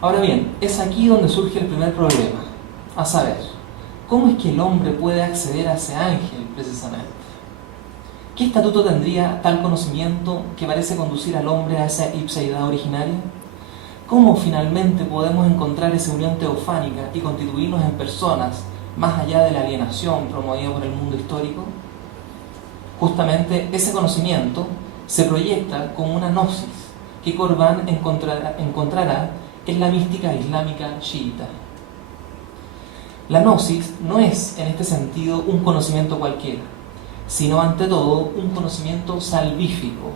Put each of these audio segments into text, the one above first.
Ahora bien, es aquí donde surge el primer problema, a saber, ¿cómo es que el hombre puede acceder a ese ángel precisamente? ¿Qué estatuto tendría tal conocimiento que parece conducir al hombre a esa ipseidad originaria? ¿Cómo finalmente podemos encontrar esa unión teofánica y constituirnos en personas más allá de la alienación promovida por el mundo histórico? Justamente ese conocimiento se proyecta como una gnosis que Corban encontrará en la mística islámica chiita. La gnosis no es, en este sentido, un conocimiento cualquiera, sino ante todo un conocimiento salvífico,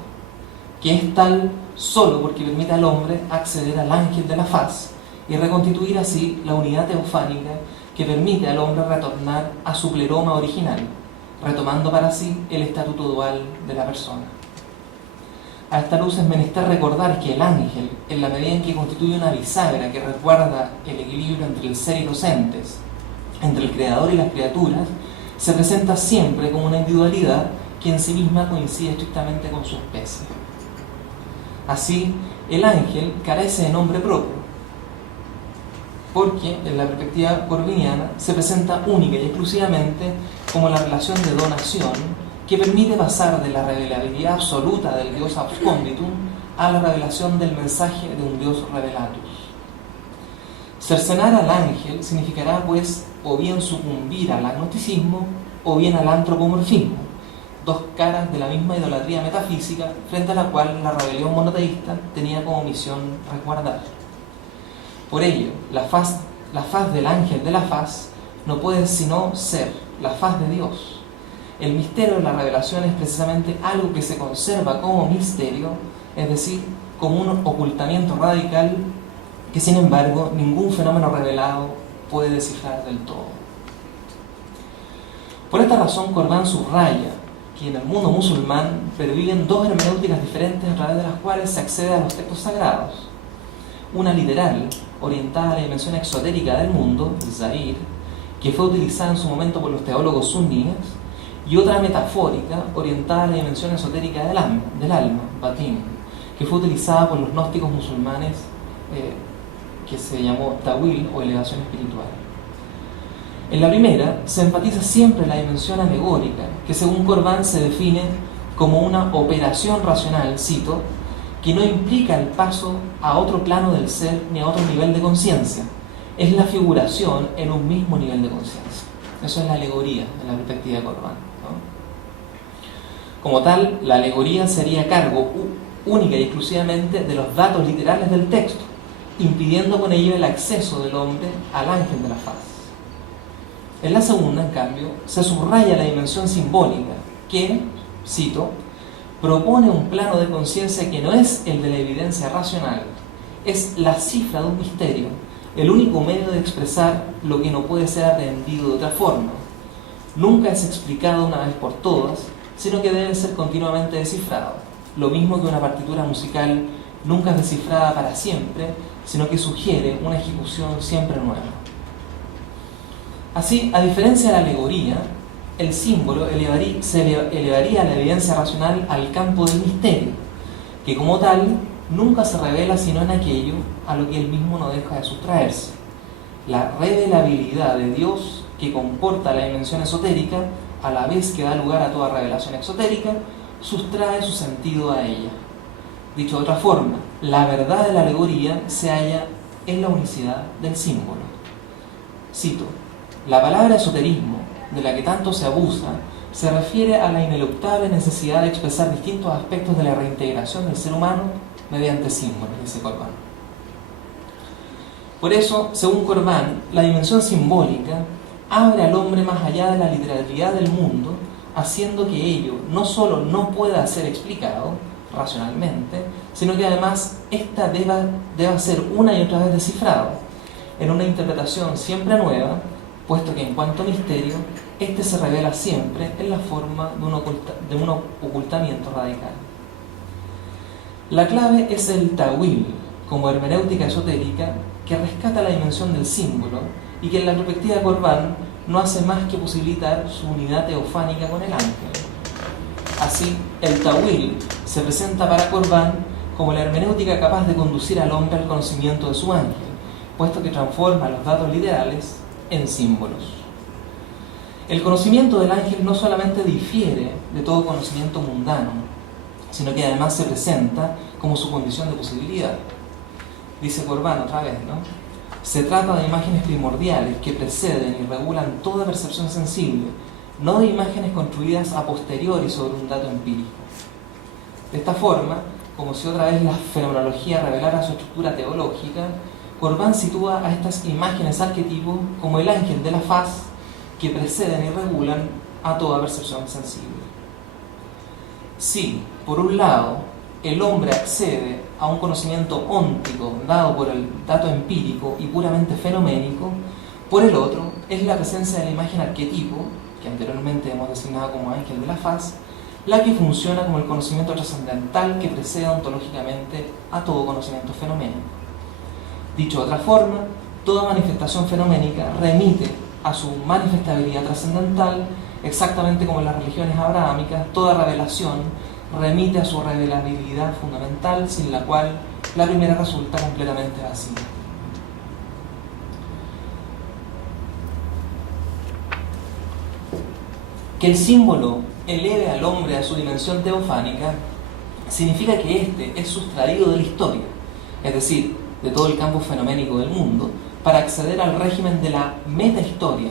que es tal solo porque permite al hombre acceder al ángel de la faz y reconstituir así la unidad teofánica que permite al hombre retornar a su pleroma original, retomando para sí el estatuto dual de la persona. A esta luz es menester recordar que el ángel, en la medida en que constituye una bisagra que resguarda el equilibrio entre el ser y los entes, entre el creador y las criaturas, se presenta siempre como una individualidad que en sí misma coincide estrictamente con su especie. Así, el ángel carece de nombre propio, porque en la perspectiva corbiniana se presenta única y exclusivamente como la relación de donación que permite pasar de la revelabilidad absoluta del Dios absconditum a la revelación del mensaje de un Dios revelatus. Cercenar al ángel significará, pues, o bien sucumbir al agnosticismo o bien al antropomorfismo, dos caras de la misma idolatría metafísica frente a la cual la rebelión monoteísta tenía como misión resguardar. Por ello, la faz del ángel de la faz no puede sino ser la faz de Dios. El misterio de la revelación es precisamente algo que se conserva como misterio, es decir, como un ocultamiento radical que, sin embargo, ningún fenómeno revelado puede descifrar del todo. Por esta razón, Corban subraya que en el mundo musulmán perviven dos hermenéuticas diferentes a través de las cuales se accede a los textos sagrados. Una literal, orientada a la dimensión exotérica del mundo, Zahir, que fue utilizada en su momento por los teólogos suníes, y otra metafórica, orientada a la dimensión esotérica del alma, Batin, que fue utilizada por los gnósticos musulmanes, que se llamó Tawil o elevación espiritual. En la primera se enfatiza siempre la dimensión alegórica, que según Corban se define como una operación racional, cito, que no implica el paso a otro plano del ser ni a otro nivel de conciencia. Es la figuración en un mismo nivel de conciencia. Eso es la alegoría en la perspectiva de Corban, ¿no? Como tal, la alegoría sería a cargo única y exclusivamente de los datos literales del texto, impidiendo con ello el acceso del hombre al ángel de la faz. En la segunda, en cambio, se subraya la dimensión simbólica que, cito, propone un plano de conciencia que no es el de la evidencia racional, es la cifra de un misterio, el único medio de expresar lo que no puede ser atendido de otra forma. Nunca es explicado una vez por todas, sino que debe ser continuamente descifrado. Lo mismo que una partitura musical nunca es descifrada para siempre, sino que sugiere una ejecución siempre nueva. Así, a diferencia de la alegoría, el símbolo se elevaría la evidencia racional al campo del misterio, que como tal nunca se revela sino en aquello a lo que él mismo no deja de sustraerse. La revelabilidad de Dios que comporta la dimensión esotérica, a la vez que da lugar a toda revelación exotérica, sustrae su sentido a ella. Dicho de otra forma, la verdad de la alegoría se halla en la unicidad del símbolo. Cito, la palabra esoterismo, de la que tanto se abusa, se refiere a la ineluctable necesidad de expresar distintos aspectos de la reintegración del ser humano mediante símbolos, dice Corban. Por eso, según Corban, la dimensión simbólica abre al hombre más allá de la literalidad del mundo, haciendo que ello no solo no pueda ser explicado racionalmente, sino que además ésta deba ser una y otra vez descifrado, en una interpretación siempre nueva, puesto que en cuanto a misterio, este se revela siempre en la forma de un ocultamiento radical. La clave es el Tawil, como hermenéutica esotérica, que rescata la dimensión del símbolo y que en la perspectiva de Corban no hace más que posibilitar su unidad teofánica con el ángel. Así, el Tawil se presenta para Corban como la hermenéutica capaz de conducir al hombre al conocimiento de su ángel, puesto que transforma los datos literales en símbolos. El conocimiento del ángel no solamente difiere de todo conocimiento mundano, sino que además se presenta como su condición de posibilidad. Dice Corbán otra vez, ¿no? Se trata de imágenes primordiales que preceden y regulan toda percepción sensible, no de imágenes construidas a posteriori sobre un dato empírico. De esta forma, como si otra vez la fenomenología revelara su estructura teológica, Corbán sitúa a estas imágenes arquetipos como el ángel de la faz que preceden y regulan a toda percepción sensible. Si, por un lado, el hombre accede a un conocimiento óntico dado por el dato empírico y puramente fenoménico, por el otro, es la presencia de la imagen arquetipo, que anteriormente hemos designado como ángel de la faz, la que funciona como el conocimiento trascendental que precede ontológicamente a todo conocimiento fenoménico. Dicho de otra forma, toda manifestación fenoménica remite a su manifestabilidad trascendental, exactamente como en las religiones abrahámicas, toda revelación remite a su revelabilidad fundamental, sin la cual la primera resulta completamente vacía. Que el símbolo eleve al hombre a su dimensión teofánica significa que éste es sustraído de la historia, es decir, de todo el campo fenoménico del mundo, para acceder al régimen de la metahistoria,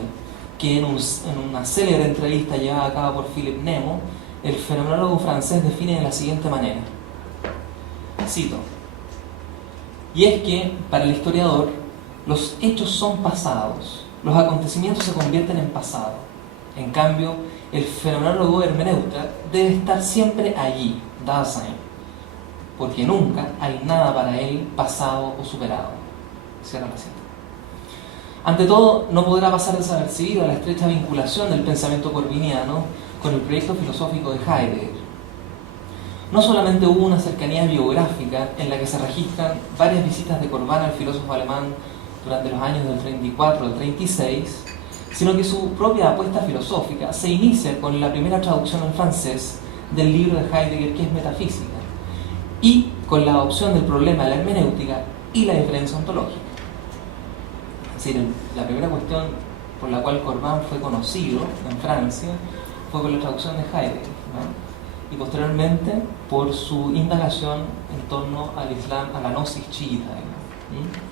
que en una célebre entrevista llevada a cabo por Philippe Nemo, el fenomenólogo francés define de la siguiente manera. Cito: y es que, para el historiador, los hechos son pasados, los acontecimientos se convierten en pasado. En cambio, el fenomenólogo hermeneuta debe estar siempre allí, Dasein, porque nunca hay nada para él pasado o superado. Cierra la cita. Ante todo, no podrá pasar desapercibida la estrecha vinculación del pensamiento corbiniano con el proyecto filosófico de Heidegger. No solamente hubo una cercanía biográfica en la que se registran varias visitas de Corbán al filósofo alemán durante los años del 34 al 36, sino que su propia apuesta filosófica se inicia con la primera traducción al francés del libro de Heidegger, que es Metafísica, y con la adopción del problema de la hermenéutica y la diferencia ontológica. Es decir, la primera cuestión por la cual Corbán fue conocido en Francia fue por la traducción de Heidegger, ¿no? Y posteriormente por su indagación en torno al Islam, a la gnosis chiita, ¿no?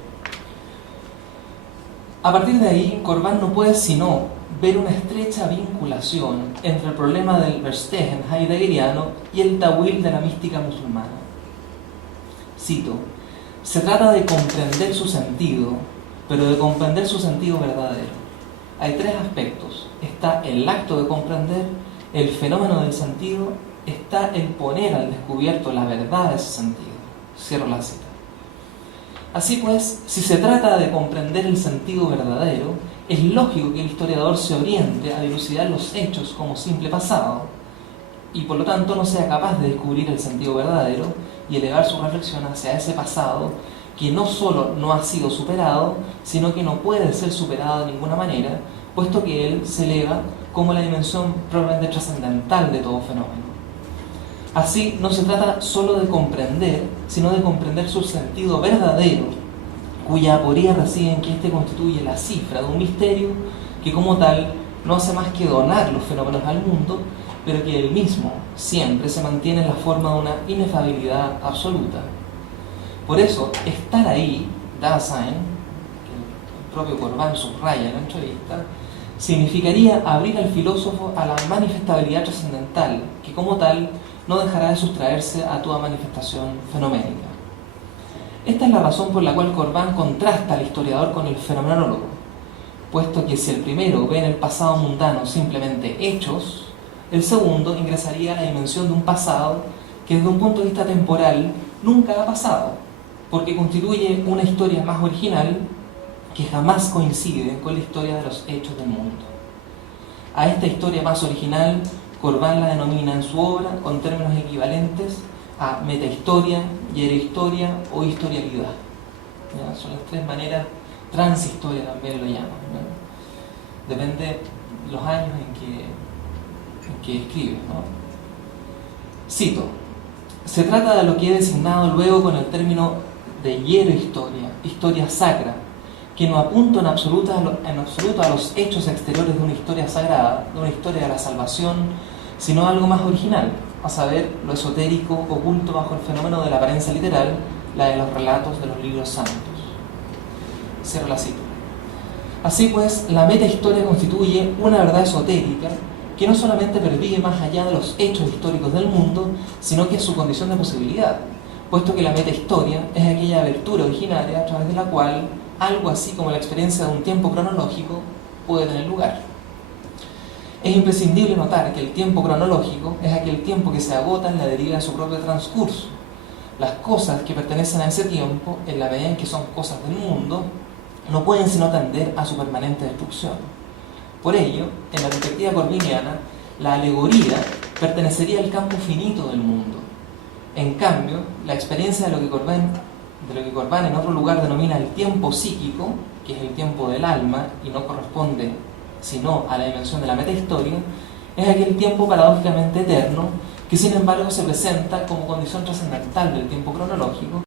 A partir de ahí, Corbán no puede sino ver una estrecha vinculación entre el problema del Verstehen heideggeriano y el tawil de la mística musulmana. Cito: se trata de comprender su sentido, pero de comprender su sentido verdadero. Hay tres aspectos. Está el acto de comprender, el fenómeno del sentido, está el poner al descubierto la verdad de ese sentido. Cierro la cita. Así pues, si se trata de comprender el sentido verdadero, es lógico que el historiador se oriente a dilucidar los hechos como simple pasado y por lo tanto no sea capaz de descubrir el sentido verdadero y elevar su reflexión hacia ese pasado que no solo no ha sido superado, sino que no puede ser superado de ninguna manera, puesto que él se eleva como la dimensión probablemente trascendental de todo fenómeno. Así, no se trata solo de comprender, sino de comprender su sentido verdadero, cuya aporía reside en que éste constituye la cifra de un misterio que como tal no hace más que donar los fenómenos al mundo, pero que él mismo siempre se mantiene en la forma de una inefabilidad absoluta. Por eso, estar ahí, Dasein, que el propio Corbán subraya en la entrevista, significaría abrir al filósofo a la manifestabilidad trascendental, que como tal no dejará de sustraerse a toda manifestación fenoménica. Esta es la razón por la cual Corbán contrasta al historiador con el fenomenólogo, puesto que si el primero ve en el pasado mundano simplemente hechos, el segundo ingresaría a la dimensión de un pasado que desde un punto de vista temporal nunca ha pasado, porque constituye una historia más original que jamás coincide con la historia de los hechos del mundo. A esta historia más original, Corbán la denomina en su obra con términos equivalentes a metahistoria, hierohistoria o historialidad. ¿Ya? Son las tres maneras, transhistoria también lo llaman, ¿no? Depende los años en que escribe, ¿no? Cito: se trata de lo que he designado luego con el término de hierohistoria, historia sacra, que no apunta en absoluto a los hechos exteriores de una historia sagrada, de una historia de la salvación, sino a algo más original, a saber, lo esotérico oculto bajo el fenómeno de la apariencia literal, la de los relatos de los libros santos. Cierro la cita. Así pues, la metahistoria constituye una verdad esotérica que no solamente pervive más allá de los hechos históricos del mundo, sino que es su condición de posibilidad, puesto que la metahistoria es aquella abertura originaria a través de la cual algo así como la experiencia de un tiempo cronológico puede tener lugar. Es imprescindible notar que el tiempo cronológico es aquel tiempo que se agota en la deriva de su propio transcurso. Las cosas que pertenecen a ese tiempo, en la medida en que son cosas del mundo, no pueden sino tender a su permanente destrucción. Por ello, en la perspectiva corviniana, la alegoría pertenecería al campo finito del mundo. En cambio, la experiencia de lo que Corbin en otro lugar denomina el tiempo psíquico, que es el tiempo del alma y no corresponde sino a la dimensión de la metahistoria, es aquel tiempo paradójicamente eterno que sin embargo se presenta como condición trascendental del tiempo cronológico